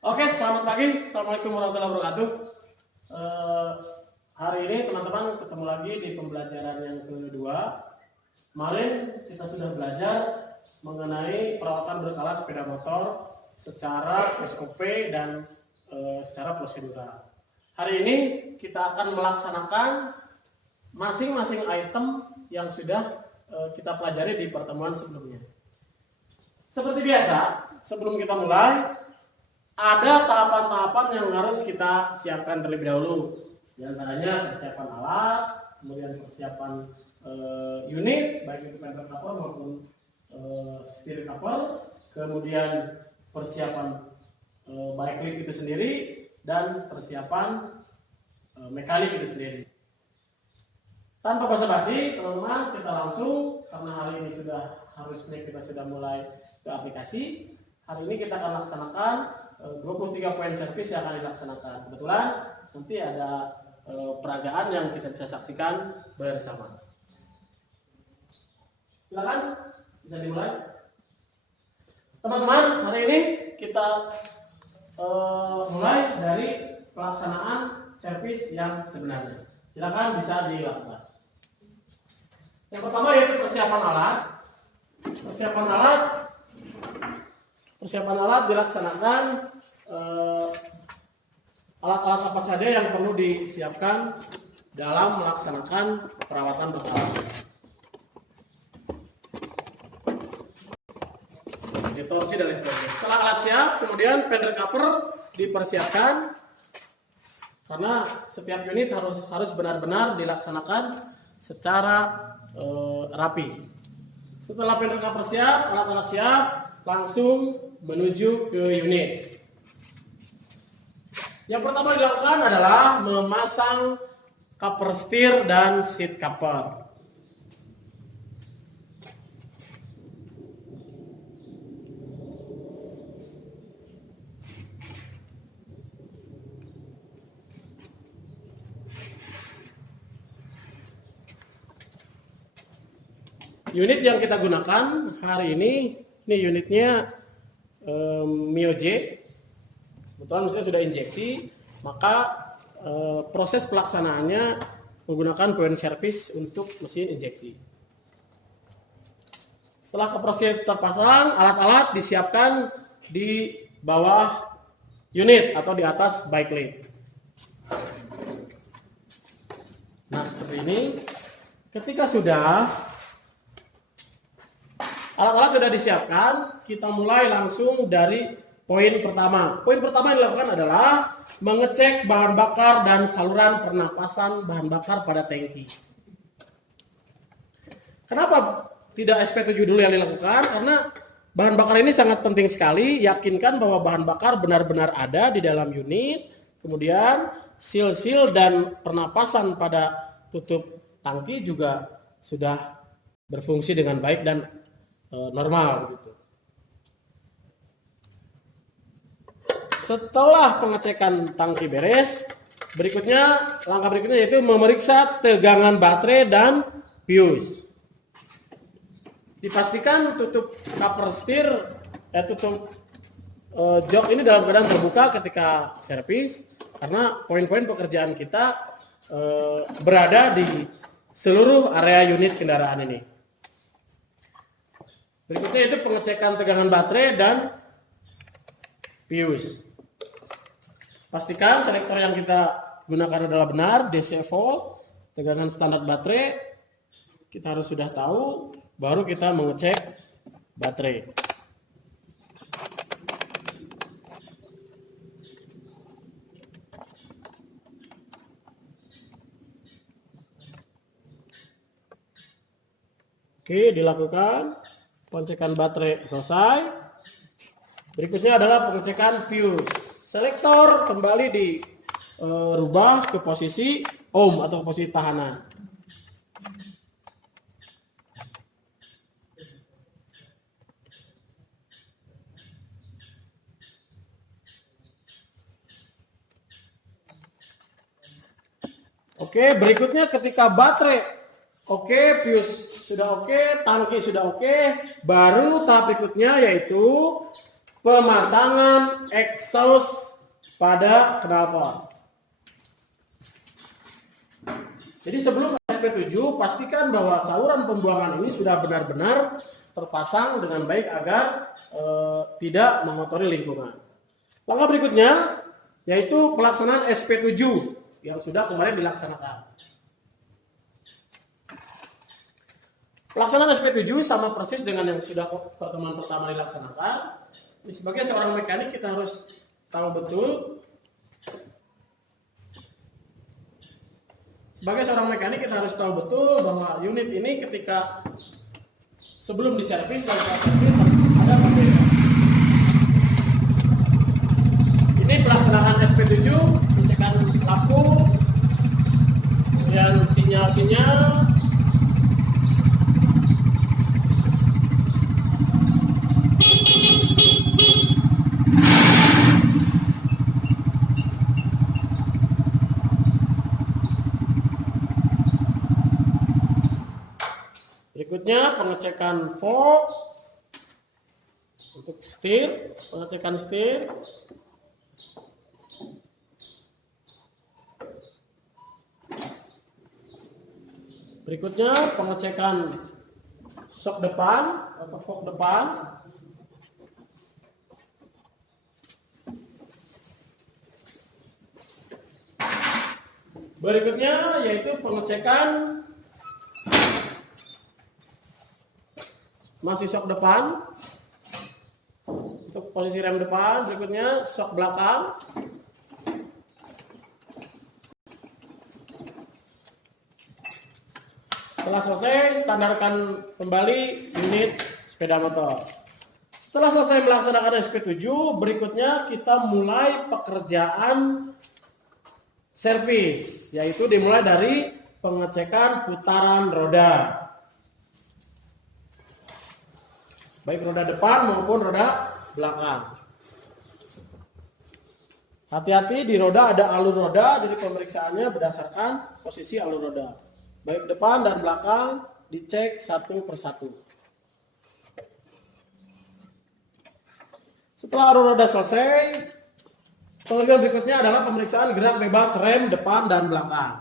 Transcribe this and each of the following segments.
Oke, selamat pagi. Assalamualaikum warahmatullahi wabarakatuh. Hari ini teman-teman ketemu lagi di pembelajaran yang kedua. Kemarin kita sudah belajar mengenai perawatan berkala sepeda motor secara SOP dan secara prosedural. Hari ini kita akan melaksanakan masing-masing item yang sudah kita pelajari di pertemuan sebelumnya. Seperti biasa, sebelum kita mulai, ada tahapan-tahapan yang harus kita siapkan terlebih dahulu. Di antaranya persiapan alat, kemudian persiapan unit, baik itu fender cover maupun steering cover, kemudian persiapan bike lift itu sendiri, dan persiapan mekanik itu sendiri. Tanpa basa-basi, teman-teman, kita langsung, karena hari ini kita sudah mulai ke aplikasi. Hari ini kita akan laksanakan 23 poin servis yang akan dilaksanakan. Kebetulan nanti ada peragaan yang kita bisa saksikan bersama. Silakan, bisa dimulai. Teman-teman, hari ini kita mulai dari pelaksanaan servis yang sebenarnya. Silakan bisa dilakukan. Yang pertama yaitu persiapan alat. Persiapan alat dilaksanakan alat-alat apa saja yang perlu disiapkan dalam melaksanakan perawatan berkala. Torsi dan lain sebagainya. Setelah alat siap, kemudian fender cover dipersiapkan karena setiap unit harus benar-benar dilaksanakan secara rapi. Setelah fender cover siap, alat-alat siap, langsung menuju ke unit. Yang pertama dilakukan adalah memasang cover steer dan seat cover. Unit yang kita gunakan hari ini unitnya Mio J. Kebetulan mesinnya sudah injeksi, maka proses pelaksanaannya menggunakan point service untuk mesin injeksi. Setelah koperasi terpasang, alat-alat disiapkan di bawah unit atau di atas bike lift. Nah, seperti ini. Ketika alat-alat sudah disiapkan, kita mulai langsung dari poin pertama. Poin pertama yang dilakukan adalah mengecek bahan bakar dan saluran pernapasan bahan bakar pada tangki. Kenapa tidak SP7 dulu yang dilakukan? Karena bahan bakar ini sangat penting sekali. Yakinkan bahwa bahan bakar benar-benar ada di dalam unit. Kemudian seal-seal dan pernapasan pada tutup tangki juga sudah berfungsi dengan baik dan normal gitu. Setelah pengecekan tangki beres, langkah berikutnya yaitu memeriksa tegangan baterai dan fuse. Dipastikan tutup cover steer, tutup jok ini dalam keadaan terbuka ketika servis, karena poin-poin pekerjaan kita berada di seluruh area unit kendaraan ini. Berikutnya itu pengecekan tegangan baterai dan fuse. Pastikan selektor yang kita gunakan adalah benar, DC volt, tegangan standar baterai. Kita harus sudah tahu, baru kita mengecek baterai. Oke, dilakukan. Pengecekan baterai selesai. Berikutnya adalah pengecekan fuse. Selektor kembali dirubah ke posisi ohm atau posisi tahanan. Oke, berikutnya ketika baterai oke, fuse sudah oke, tangki sudah oke, baru tahap berikutnya yaitu pemasangan exhaust pada knalpot. Jadi sebelum SP7 pastikan bahwa saluran pembuangan ini sudah benar-benar terpasang dengan baik agar tidak mengotori lingkungan. Langkah berikutnya yaitu pelaksanaan SP7 yang sudah kemarin dilaksanakan. Pelaksanaan SP7 sama persis dengan yang sudah pertemuan pertama dilaksanakan. Sebagai seorang mekanik kita harus tahu betul. Sebagai seorang mekanik kita harus tahu betul bahwa unit ini ketika sebelum diservis dan setelah servis ada perbedaan. Ini pelaksanaan SP7, pengecekan lampu, kemudian sinyal-sinyal. Berikutnya pengecekan fork untuk setir, pengecekan setir. Berikutnya pengecekan shock depan atau fork depan. Berikutnya yaitu pengecekan masih shock depan untuk posisi rem depan. Berikutnya shock belakang. Setelah selesai, standarkan kembali unit sepeda motor. Setelah selesai melaksanakan SP7, berikutnya kita mulai pekerjaan servis, yaitu dimulai dari pengecekan putaran roda. Baik roda depan maupun roda belakang. Hati-hati di roda ada alur roda, jadi pemeriksaannya berdasarkan posisi alur roda. Baik depan dan belakang dicek satu persatu. Setelah alur roda selesai, pemeriksaan berikutnya adalah pemeriksaan gerak bebas rem depan dan belakang.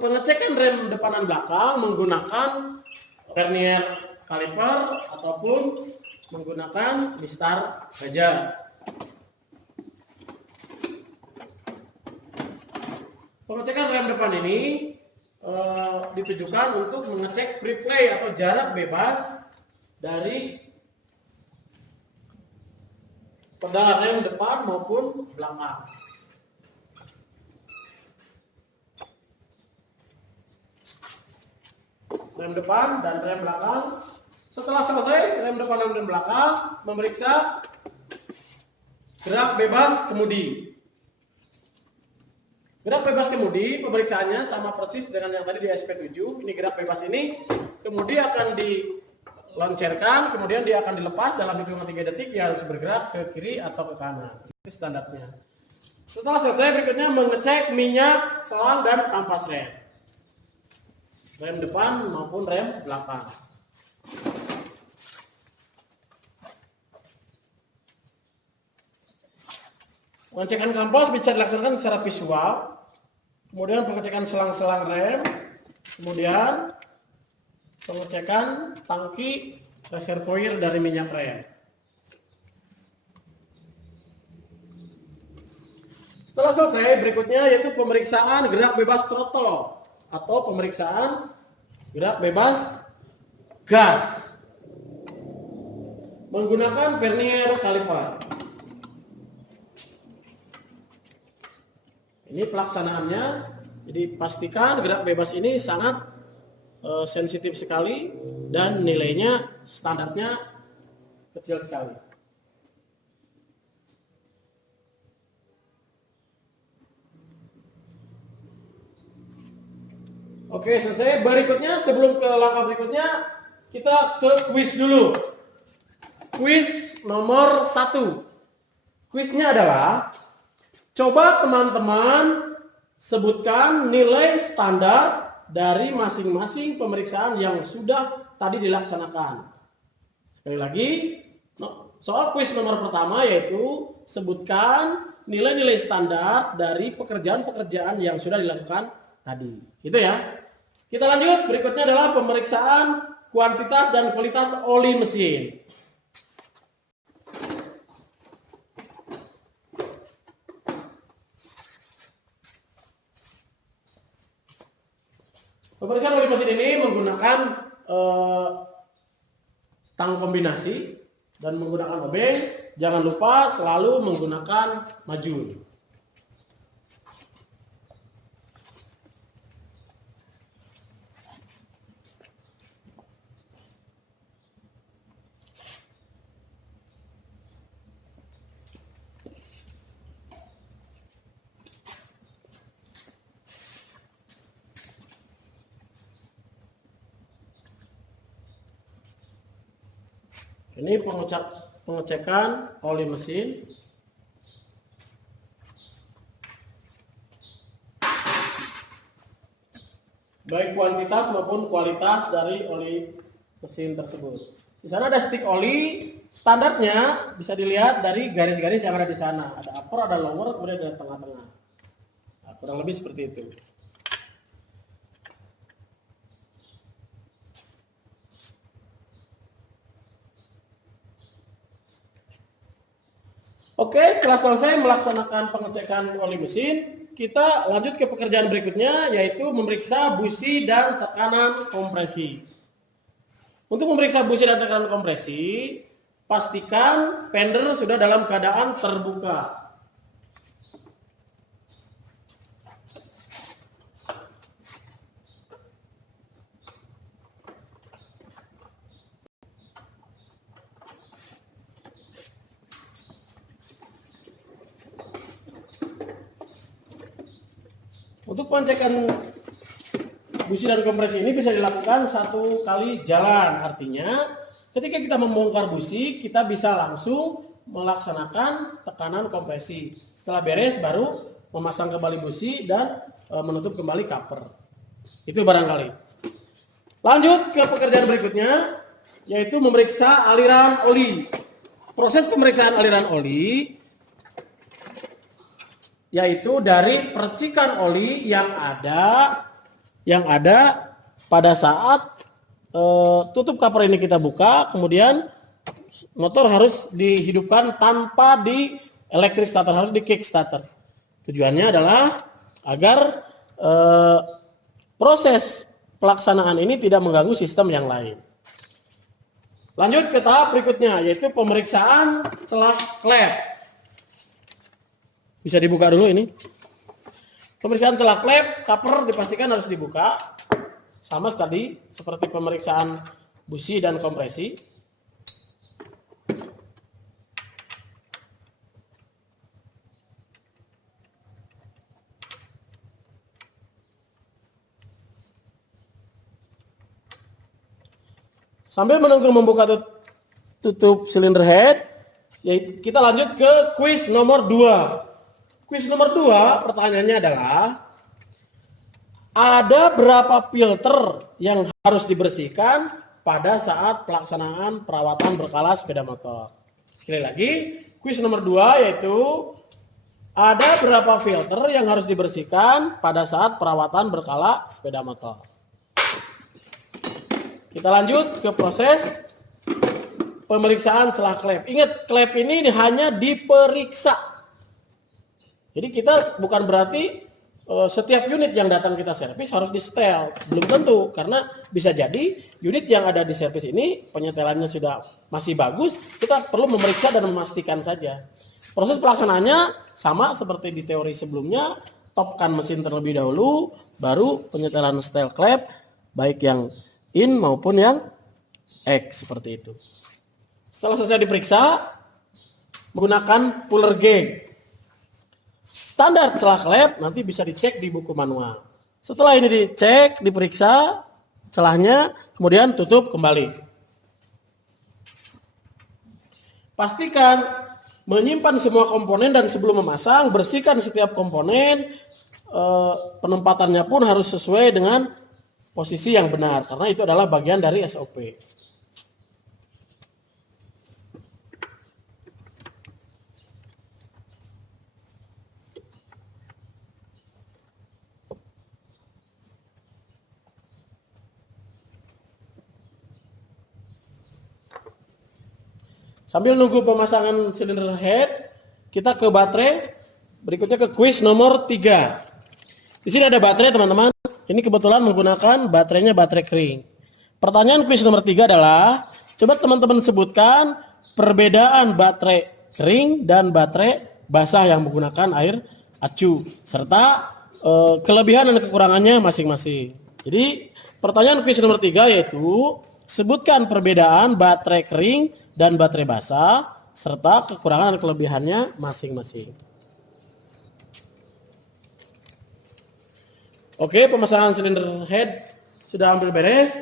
Pengecekan rem depan dan belakang menggunakan vernier kaliper ataupun menggunakan mistar baja. Pengecekan rem depan ini ditujukan untuk mengecek free play atau jarak bebas dari pedal rem depan maupun belakang. Rem depan dan rem belakang. Setelah selesai rem depan dan rem belakang, memeriksa gerak bebas kemudi. Gerak bebas kemudi pemeriksaannya sama persis dengan yang tadi di SP7. Ini gerak bebas ini kemudi akan diloncerkan, kemudian dia akan dilepas dalam hitungan 3 detik. Dia harus bergerak ke kiri atau ke kanan. Itu standarnya. Setelah selesai, berikutnya mengecek minyak, selang, dan kampas rem. Rem depan maupun rem belakang. Pengecekan kampas bisa dilaksanakan secara visual, kemudian pengecekan selang-selang rem, kemudian pengecekan tangki reservoir dari minyak rem. Setelah selesai, berikutnya yaitu pemeriksaan gerak bebas throttle atau pemeriksaan gerak bebas gas menggunakan vernier kaliper. Ini pelaksanaannya, jadi pastikan gerak bebas ini sangat sensitif sekali dan nilainya standarnya kecil sekali. Oke, selesai. Berikutnya, sebelum ke langkah berikutnya, kita ke kuis dulu. Kuis nomor 1. Kuisnya adalah, coba teman-teman sebutkan nilai standar dari masing-masing pemeriksaan yang sudah tadi dilaksanakan. Sekali lagi, Soal kuis nomor pertama yaitu sebutkan nilai-nilai standar dari pekerjaan-pekerjaan yang sudah dilakukan tadi. Gitu ya. Kita lanjut, berikutnya adalah pemeriksaan kuantitas dan kualitas oli mesin. Pemeriksaan oli mesin ini menggunakan tang kombinasi dan menggunakan obeng. Jangan lupa selalu menggunakan majun. Ini pengecekan oli mesin. Baik kuantitas maupun kualitas dari oli mesin tersebut. Di sana ada stick oli, standarnya bisa dilihat dari garis-garis yang ada di sana. Ada upper, ada lower, kemudian ada tengah-tengah. Nah, kurang lebih seperti itu. Oke, setelah selesai melaksanakan pengecekan oli mesin, kita lanjut ke pekerjaan berikutnya, yaitu memeriksa busi dan tekanan kompresi. Untuk memeriksa busi dan tekanan kompresi, pastikan fender sudah dalam keadaan terbuka. Untuk pengecekan busi dan kompresi ini bisa dilakukan satu kali jalan. Artinya ketika kita membongkar busi, kita bisa langsung melaksanakan tekanan kompresi. Setelah beres baru memasang kembali busi dan menutup kembali cover. Itu barangkali. Lanjut ke pekerjaan berikutnya, yaitu memeriksa aliran oli. Proses pemeriksaan aliran oli yaitu dari percikan oli yang ada pada saat tutup cover ini kita buka, kemudian motor harus dihidupkan tanpa di electric starter, harus di kick starter. Tujuannya adalah agar proses pelaksanaan ini tidak mengganggu sistem yang lain. Lanjut ke tahap berikutnya, yaitu pemeriksaan celah klep. Bisa dibuka dulu ini. Pemeriksaan celah klep, cover dipastikan harus dibuka. Sama tadi seperti pemeriksaan busi dan kompresi. Sambil menunggu membuka tutup silinder head, kita lanjut ke kuis nomor 2. Kuis nomor 2 pertanyaannya adalah, ada berapa filter yang harus dibersihkan pada saat pelaksanaan perawatan berkala sepeda motor? Sekali lagi, kuis nomor 2 yaitu ada berapa filter yang harus dibersihkan pada saat perawatan berkala sepeda motor. Kita lanjut ke proses pemeriksaan celah klep. Ingat, klep ini hanya diperiksa. Jadi kita bukan berarti setiap unit yang datang kita servis harus di setel. Belum tentu, karena bisa jadi unit yang ada di servis ini penyetelannya sudah masih bagus, kita perlu memeriksa dan memastikan saja. Proses pelaksanaannya sama seperti di teori sebelumnya, topkan mesin terlebih dahulu, baru penyetelan setel klep, baik yang in maupun yang X, seperti itu. Setelah selesai diperiksa, menggunakan puller gauge. Standar celah klep nanti bisa dicek di buku manual. Setelah ini dicek, diperiksa celahnya, kemudian tutup kembali. Pastikan menyimpan semua komponen dan sebelum memasang, bersihkan setiap komponen, penempatannya pun harus sesuai dengan posisi yang benar, karena itu adalah bagian dari SOP. Sambil nunggu pemasangan silinder head, kita ke baterai. Berikutnya ke kuis nomor 3. Di sini ada baterai teman-teman. Ini kebetulan menggunakan baterainya baterai kering. Pertanyaan kuis nomor 3 adalah, coba teman-teman sebutkan perbedaan baterai kering dan baterai basah yang menggunakan air acu, serta kelebihan dan kekurangannya masing-masing. Jadi pertanyaan kuis nomor 3 yaitu, sebutkan perbedaan baterai kering dan baterai basah, serta kekurangan dan kelebihannya masing-masing. Oke, pemasangan silinder head sudah hampir beres.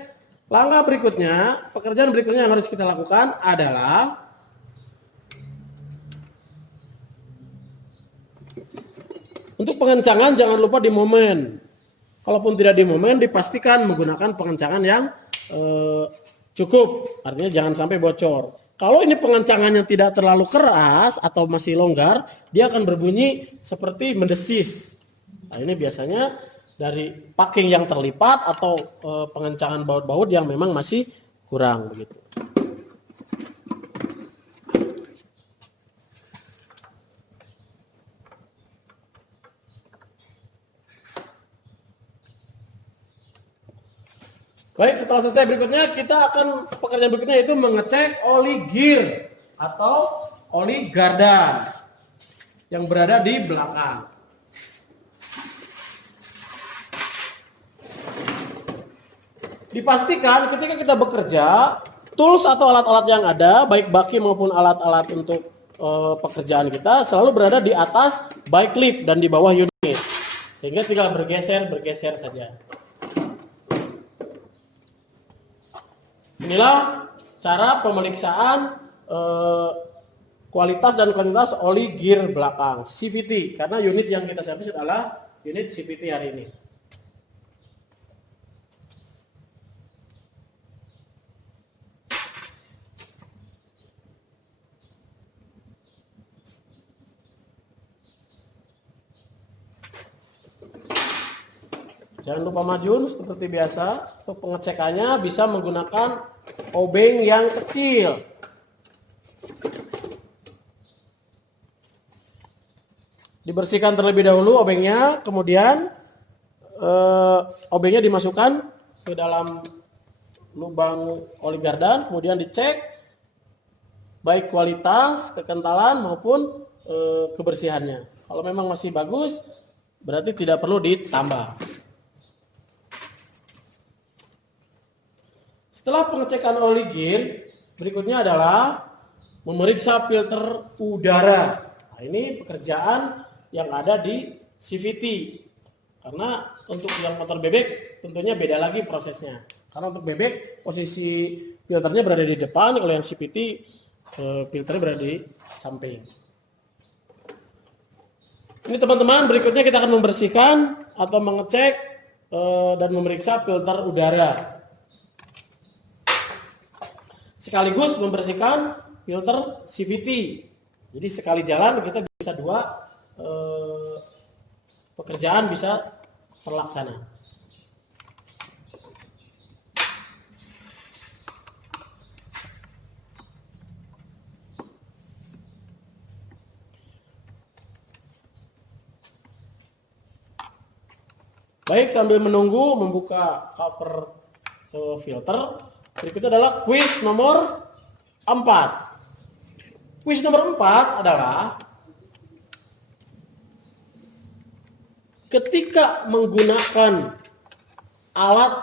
Langkah berikutnya, pekerjaan berikutnya yang harus kita lakukan adalah untuk pengencangan jangan lupa di momen. Kalaupun tidak di momen, dipastikan menggunakan pengencangan yang cukup. Artinya jangan sampai bocor. Kalau ini pengencangannya tidak terlalu keras atau masih longgar, dia akan berbunyi seperti mendesis. Nah, ini biasanya dari packing yang terlipat atau pengencangan baut-baut yang memang masih kurang begitu. Baik, setelah selesai berikutnya kita akan pekerjaan berikutnya yaitu mengecek oli gear atau oli gardan yang berada di belakang. Dipastikan ketika kita bekerja, tools atau alat-alat yang ada, baik baki maupun alat-alat untuk pekerjaan kita selalu berada di atas bike lip dan di bawah unit. Sehingga tinggal bergeser saja. Inilah cara pemeriksaan kualitas dan kuantitas oli gear belakang, CVT. Karena unit yang kita servis adalah unit CVT hari ini. Jangan lupa majun seperti biasa. Untuk pengecekannya bisa menggunakan obeng yang kecil. Dibersihkan terlebih dahulu obengnya, kemudian obengnya dimasukkan ke dalam lubang oli gardan, kemudian dicek baik kualitas, kekentalan maupun kebersihannya. Kalau memang masih bagus, berarti tidak perlu ditambah. Setelah pengecekan oli gear, berikutnya adalah memeriksa filter udara. Nah, ini pekerjaan yang ada di CVT. Karena untuk yang motor bebek tentunya beda lagi prosesnya. Karena untuk bebek posisi filternya berada di depan, kalau yang CVT filternya berada di samping. Ini teman-teman, berikutnya kita akan membersihkan atau mengecek dan memeriksa filter udara. Sekaligus membersihkan filter CVT. Jadi sekali jalan kita bisa dua pekerjaan bisa terlaksana. Baik, sambil menunggu membuka cover filter, berikutnya adalah kuis nomor 4. Kuis nomor 4 adalah ketika menggunakan alat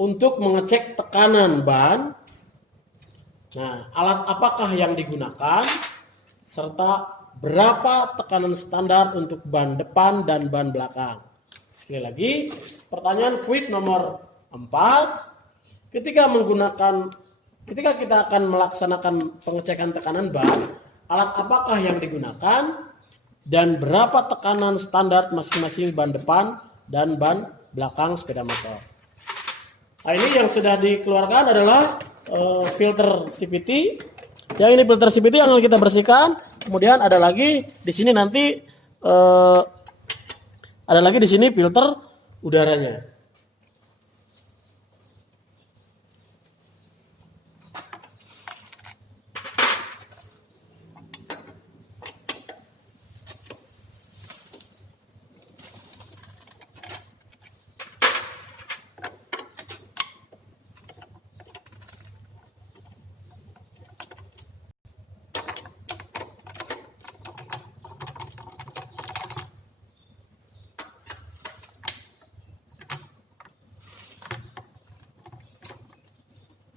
untuk mengecek tekanan ban. Nah, alat apakah yang digunakan serta berapa tekanan standar untuk ban depan dan ban belakang. Sekali lagi, pertanyaan kuis nomor 4. Ketika kita akan melaksanakan pengecekan tekanan ban, alat apakah yang digunakan dan berapa tekanan standar masing-masing ban depan dan ban belakang sepeda motor. Nah, ini yang sudah dikeluarkan adalah filter CVT. Yang ini filter CVT yang akan kita bersihkan. Kemudian ada lagi di sini nanti filter udaranya.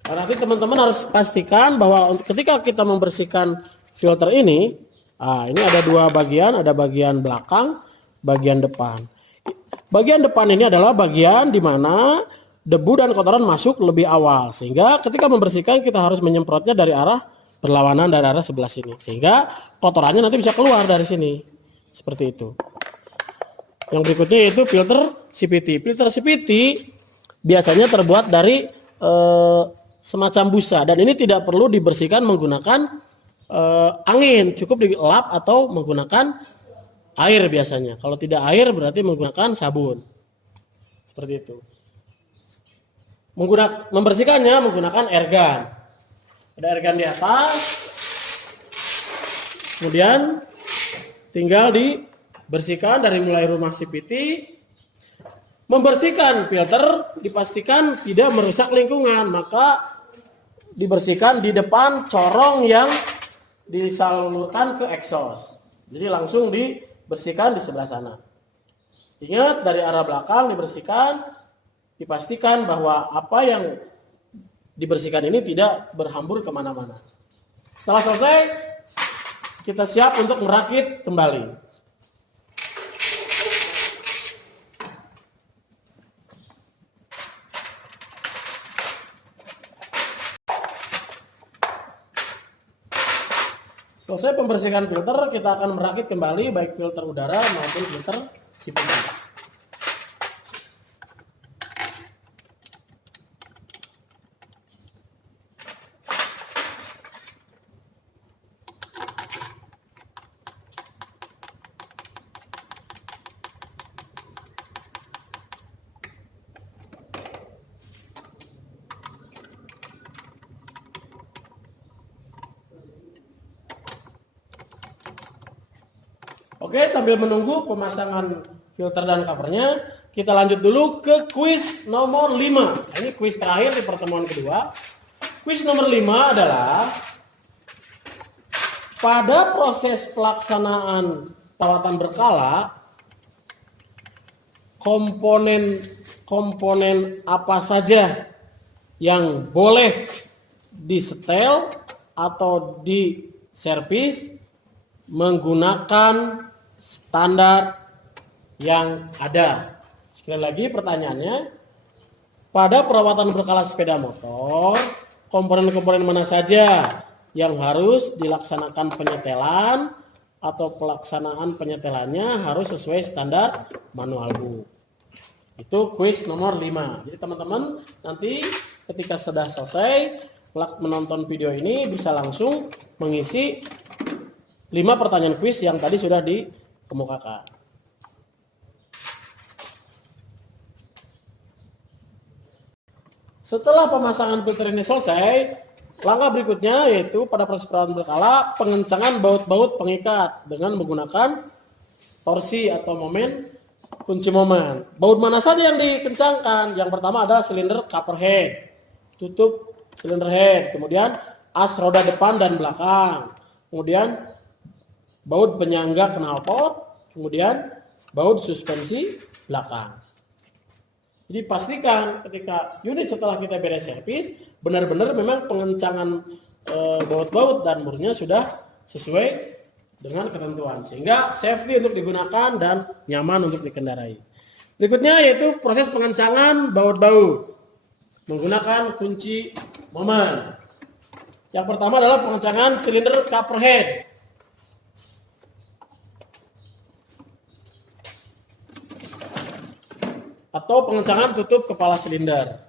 Nah, nanti teman-teman harus pastikan bahwa ketika kita membersihkan filter ini, ini ada dua bagian, ada bagian belakang, bagian depan. Bagian depan ini adalah bagian di mana debu dan kotoran masuk lebih awal, sehingga ketika membersihkan kita harus menyemprotnya dari arah berlawanan, dari arah sebelah sini, sehingga kotorannya nanti bisa keluar dari sini, seperti itu. Yang berikutnya yaitu filter CPT. Filter CPT biasanya terbuat dari semacam busa, dan ini tidak perlu dibersihkan menggunakan angin, cukup dilap atau menggunakan air biasanya. Kalau tidak air berarti menggunakan sabun, seperti itu. Membersihkannya menggunakan airgun. Ada airgun di atas, kemudian tinggal dibersihkan dari mulai rumah CPT. Membersihkan filter dipastikan tidak merusak lingkungan, maka dibersihkan di depan corong yang disalurkan ke exhaust. Jadi langsung dibersihkan di sebelah sana. Ingat, dari arah belakang dibersihkan, dipastikan bahwa apa yang dibersihkan ini tidak berhambur kemana-mana. Setelah selesai, kita siap untuk merakit kembali. Selesai pembersihan filter, kita akan merakit kembali baik filter udara maupun filter CPT. Oke, sambil menunggu pemasangan filter dan covernya, kita lanjut dulu ke kuis nomor 5. Ini kuis terakhir di pertemuan kedua. Kuis nomor 5 adalah pada proses pelaksanaan perawatan berkala, komponen apa saja yang boleh disetel atau diservis menggunakan standar yang ada. Sekali lagi pertanyaannya, pada perawatan berkala sepeda motor, komponen-komponen mana saja yang harus dilaksanakan penyetelan atau pelaksanaan penyetelannya harus sesuai standar manual book. Itu kuis nomor 5. Jadi teman-teman nanti ketika sudah selesai menonton video ini bisa langsung mengisi 5 pertanyaan kuis yang tadi sudah dikemukakan. Setelah pemasangan filter ini selesai, langkah berikutnya yaitu pada proses perawatan berkala pengencangan baut-baut pengikat dengan menggunakan torsi atau momen kunci momen. Baut mana saja yang dikencangkan? Yang pertama ada silinder cover head, tutup silinder head, kemudian as roda depan dan belakang, kemudian baut penyangga knalpot, kemudian baut suspensi belakang. Jadi pastikan ketika unit setelah kita beres servis, benar-benar memang pengencangan baut-baut dan murnya sudah sesuai dengan ketentuan, sehingga safety untuk digunakan dan nyaman untuk dikendarai. Berikutnya yaitu proses pengencangan baut-baut menggunakan kunci momen. Yang pertama adalah pengencangan silinder cover head. Atau pengencangan tutup kepala silinder.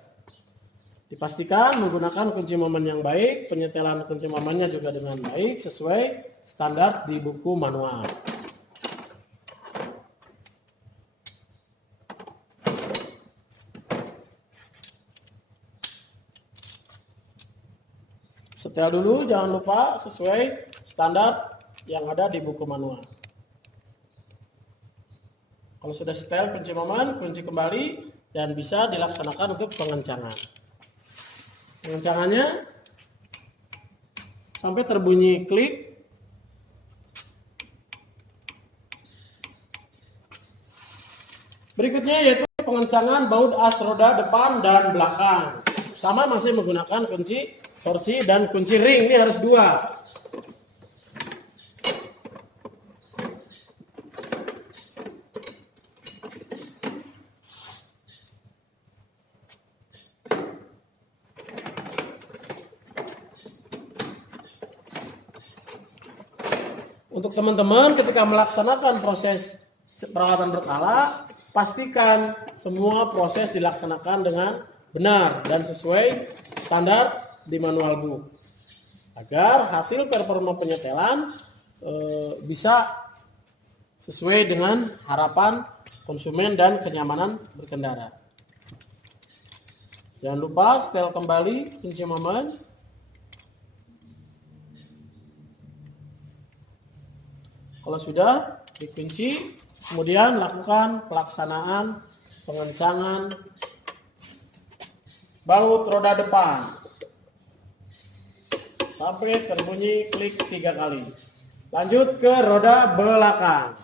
Dipastikan menggunakan kunci momen yang baik, penyetelan kunci momennya juga dengan baik sesuai standar di buku manual. Setel dulu, jangan lupa sesuai standar yang ada di buku manual. Kalau sudah setel kunci momen, kunci kembali dan bisa dilaksanakan untuk pengencangan. Pengencangannya sampai terbunyi klik. Berikutnya yaitu pengencangan baut as roda depan dan belakang. sama masih menggunakan kunci torsi dan kunci ring. Ini harus 2. Untuk teman-teman ketika melaksanakan proses perawatan berkala, pastikan semua proses dilaksanakan dengan benar dan sesuai standar di manual book agar hasil performa penyetelan bisa sesuai dengan harapan konsumen dan kenyamanan berkendara. Jangan lupa setel kembali kunci momen. Kalau sudah dikunci, kemudian lakukan pelaksanaan pengencangan baut roda depan sampai terbunyi klik 3 kali. Lanjut ke roda belakang.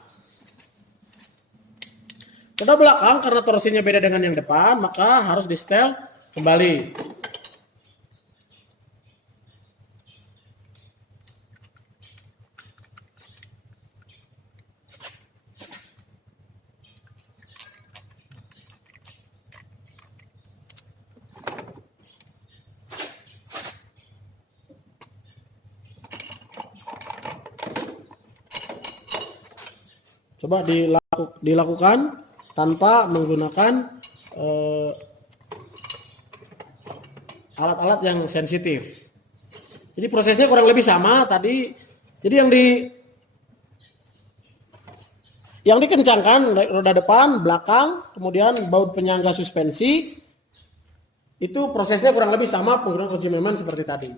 Roda belakang karena torsinya beda dengan yang depan, maka harus di setel kembali. Coba dilakukan tanpa menggunakan alat-alat yang sensitif. Jadi prosesnya kurang lebih sama tadi. Jadi yang dikencangkan roda depan, belakang, kemudian baut penyangga suspensi, itu prosesnya kurang lebih sama penggunaan kunci meman seperti tadi.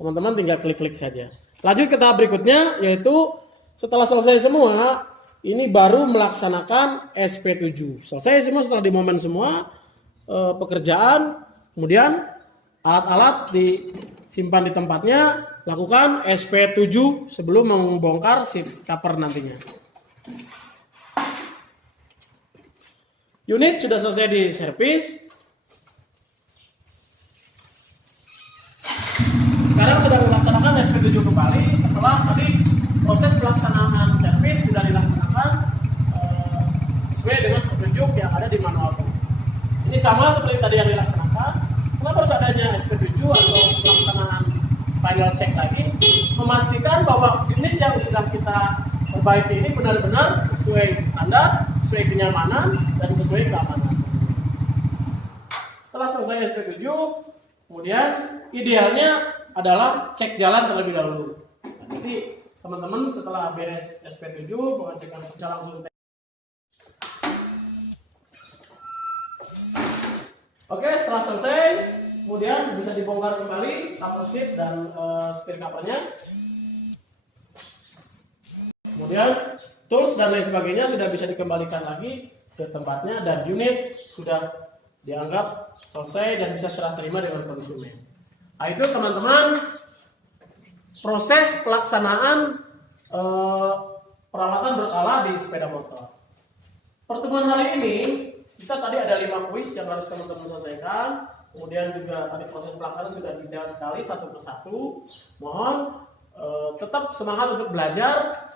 Teman-teman tinggal klik-klik saja. Lanjut ke tahap berikutnya, yaitu setelah selesai semua, ini baru melaksanakan SP7. Selesai semua, setelah dimomen semua pekerjaan, kemudian alat-alat disimpan di tempatnya, lakukan SP7 sebelum membongkar si cover nantinya. Unit sudah selesai diservis. Sekarang sudah melaksanakan SP7 kembali setelah tadi proses pelaksanaan servis sudah dilaksanakan sesuai dengan petunjuk yang ada di manual. Ini sama seperti tadi yang dilaksanakan. Kenapa harus adanya SP7 atau pelaksanaan final check lagi? Memastikan bahwa unit yang sudah kita perbaiki ini benar-benar sesuai standar, sesuai kenyamanan, dan sesuai keamanan. Setelah selesai SP7, kemudian idealnya adalah cek jalan terlebih dahulu. Nah, jadi teman-teman setelah beres SP7 pengecekan secara langsung. Oke, setelah selesai, kemudian bisa dibongkar kembali cover sheet dan setir covernya. Kemudian tools dan lain sebagainya sudah bisa dikembalikan lagi ke tempatnya dan unit sudah dianggap selesai dan bisa serah terima dengan konsumen. Nah, itu teman-teman proses pelaksanaan perawatan berkala di sepeda motor. Pertemuan hari ini kita tadi ada 5 kuis yang harus teman-teman selesaikan. Kemudian juga tadi proses pelaksanaan sudah detail sekali satu persatu. Mohon tetap semangat untuk belajar.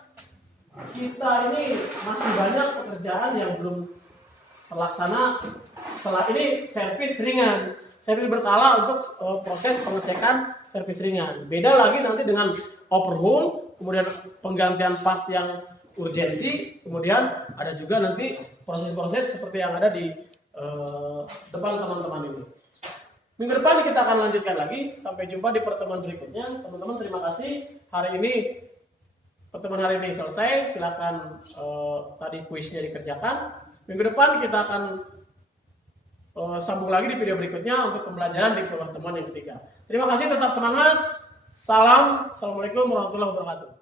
Kita ini masih banyak pekerjaan yang belum terlaksana. Setelah ini servis ringan, servis berkala untuk proses pengecekan servis ringan. Beda lagi nanti dengan overhaul, kemudian penggantian part yang urgensi, kemudian ada juga nanti proses-proses seperti yang ada di depan teman-teman ini. Minggu depan kita akan lanjutkan lagi. Sampai jumpa di pertemuan berikutnya. Teman-teman terima kasih. Hari ini pertemuan hari ini selesai. Silakan tadi kuisnya dikerjakan. Minggu depan kita akan sambung lagi di video berikutnya untuk pembelajaran di pertemuan yang ketiga. Terima kasih, tetap semangat. Salam. Assalamualaikum warahmatullahi wabarakatuh.